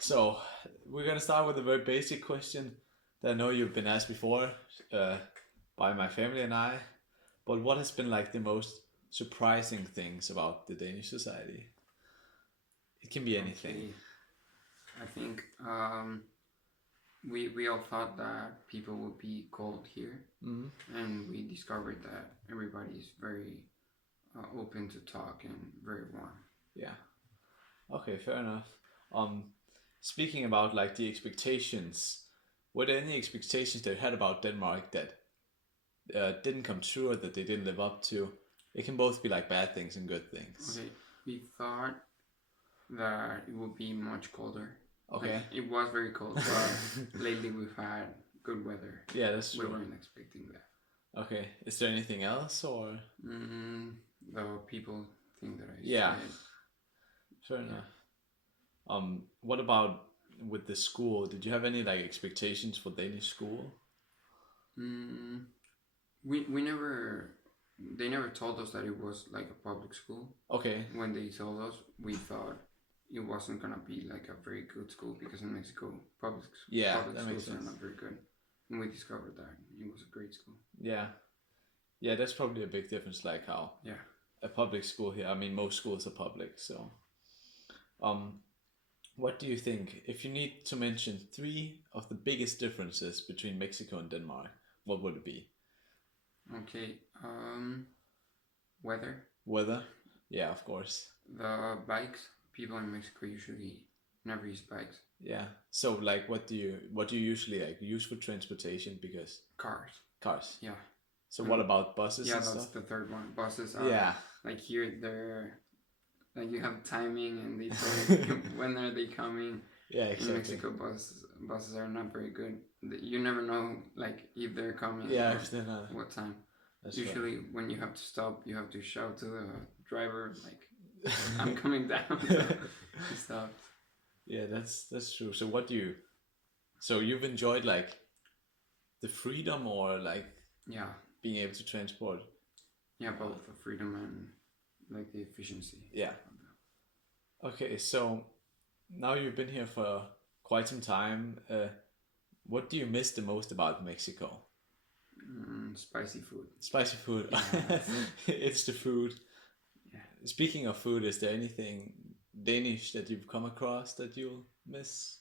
So we're gonna start with a very basic question that I know you've been asked before uh, by my family and I. But what has been like the most surprising things about the Danish society? It can be anything. Okay, I think we all thought that people would be cold here, Hmm. and we discovered that everybody is very open to talk and very warm. Yeah. Okay, fair enough. Um, Speaking about like the expectations, were there any expectations that you had about Denmark that didn't come true or that they didn't live up to? It can both be like bad things and good things. Okay, we thought that it would be much colder. Like Okay. it was very cold, but lately we've had good weather. Yeah, that's We true. weren't expecting that. Okay. Is there anything else or? Mm, the people think that I Yeah, said, fair yeah. enough. What about with the school? Did you have any like expectations for Danish school? Mm, we never they never told us that it was like a public school. Okay. When they told us, we thought it wasn't gonna be like a very good school because in Mexico Yeah, public that makes schools are sense. not very good, and we discovered that it was a great school. Yeah. Yeah, that's probably a big difference like how Yeah. a public school here, I mean most schools are public, so um what do you think if you need to mention three of the biggest differences between Mexico and Denmark, what would it be? Okay. Weather. Weather? Yeah, of course. The bikes. People in Mexico usually never use bikes. Yeah. So like what do you usually like use for transportation because Cars. cars. Yeah. So what And about buses yeah, and that's stuff? the third one. Buses are Yeah. like here. They're like you have timing, and they tell you when are they coming. Yeah, In exactly. Mexico, buses are not very good. You never know like if they're coming Yeah, or if they're not. what time. That's right. Usually, when you have to stop, you have to shout to the driver like, "I'm coming down." So he stops. Yeah, that's true. So what do you? So you've enjoyed like the freedom or like Yeah, being able to transport? yeah, both the freedom and like the efficiency. Yeah. Okay, so now you've been here for quite some time. What do you miss the most about Mexico? Spicy food. Spicy food. Yeah, It's the food. yeah. Speaking of food, is there anything Danish that you've come across that you'll miss?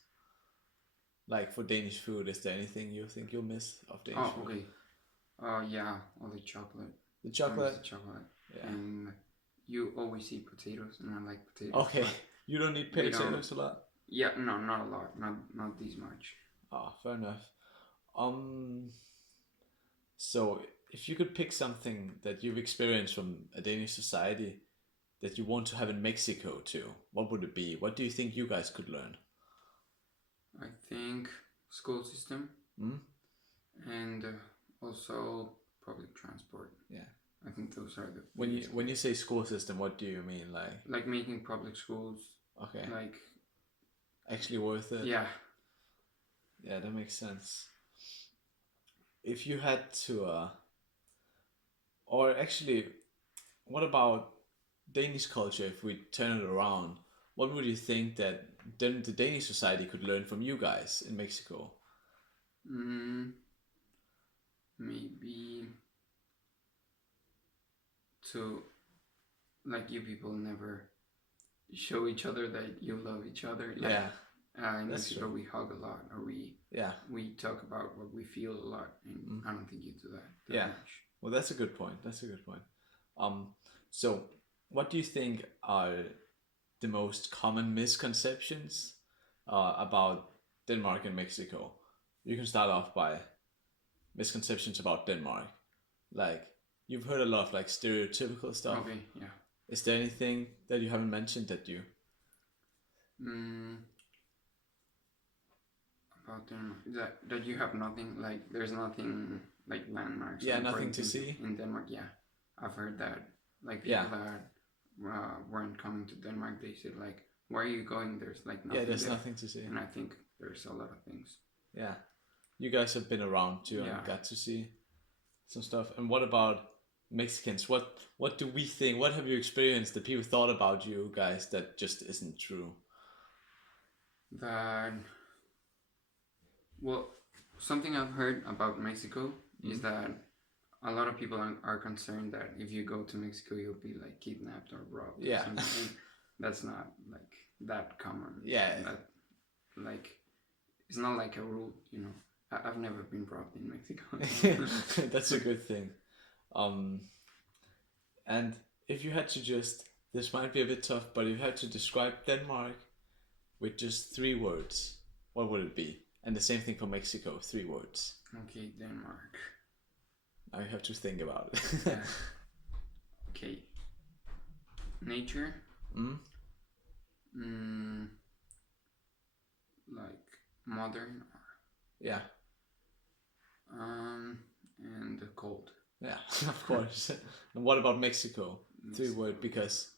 Like for Danish food, is there anything you think you'll miss of Danish Oh, food? okay. Yeah, all the chocolate. The I miss the chocolate? chocolate. Yeah. And you always eat potatoes, and I like potatoes, Okay. but You don't eat we don't. potatoes a lot? Yeah, no, not a lot. Not this much. Oh, fair enough. Um, so if you could pick something that you've experienced from a Danish society that you want to have in Mexico too, what would it be? What do you think you guys could learn? I think school system Hmm? and also public transport. Yeah. I think those are the When you biggest when things. you say school system, what do you mean? Like making public schools Okay, like actually worth it? yeah. Yeah, that makes sense. If you had to, or actually, what about Danish culture? If we turn it around, what would you think that then the Danish society could learn from you guys in Mexico? Mm, maybe to like you people never show each other that you love each other. Like Yeah, in that's Mexico, true. we hug a lot, or Yeah, we talk about what we feel a lot, and mm, I don't think you do that yeah. much. Well, that's a good point. That's a good point. Um, so what do you think are the most common misconceptions about Denmark and Mexico? You can start off by misconceptions about Denmark. Like you've heard a lot of like stereotypical stuff. Okay, yeah. Is there anything that you haven't mentioned that you? Mm, about Denmark, that you have nothing like there's nothing like landmarks or Yeah, nothing important to things see. in Denmark. Yeah, I've heard that. Like Yeah, people that weren't coming to Denmark, they said like, "Why are you going? There's like yeah. nothing There's there." nothing to see. And I think there's a lot of things. Yeah, you guys have been around too Yeah. and got to see some stuff. And what about Mexicans? What do we think? What have you experienced that people thought about you guys that just isn't true? that, well, something I've heard about Mexico is that a lot of people are concerned that if you go to Mexico, you'll be like kidnapped or robbed or Yeah. something. And that's not like that common. Yeah. That, like, it's not like a rule, you know. I've never been robbed in Mexico. That's a good thing. And if you had to just, this might be a bit tough, but if you had to describe Denmark with just 3 words, what would it be? And the same thing for Mexico, 3 words. Okay, Denmark. Now you have to think about it. Yeah. Okay. Nature. Like modern. Yeah. And cold. Yeah, of course. And what about Mexico? 3 words, because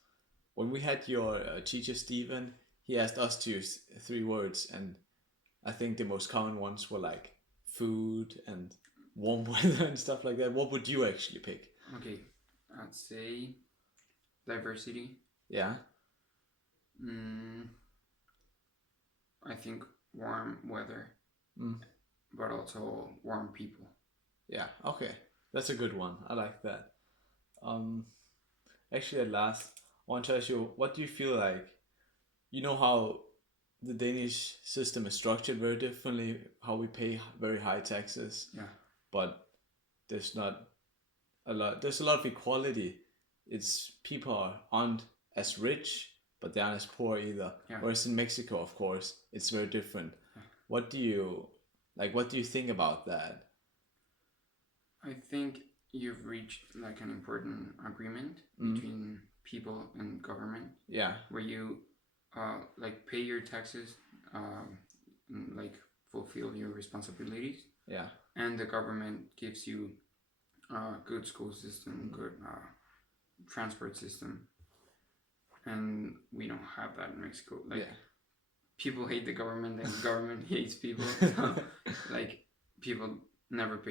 when we had your teacher Steven, he asked us to use 3 words, and I think the most common ones were like food and warm weather and stuff like that. What would you actually pick? Okay, I'd say diversity. Yeah. I think warm weather, but also warm people. Yeah, okay. That's a good one. I like that. Actually, at last, I want to ask you, what do you feel like? You know how the Danish system is structured very differently, how we pay very high taxes. Yeah. But there's not a lot. There's a lot of equality. It's people aren't as rich, but they aren't as poor either. Yeah. Whereas in Mexico, of course, it's very different. Yeah. What do you like? What do you think about that? I think you've reached like an important agreement between people and government. Yeah. Where you like pay your taxes, like fulfill your responsibilities. Yeah. And the government gives you a good school system, good transport system. And we don't have that in Mexico. Like people hate the government and the government hates people. So, like people never pay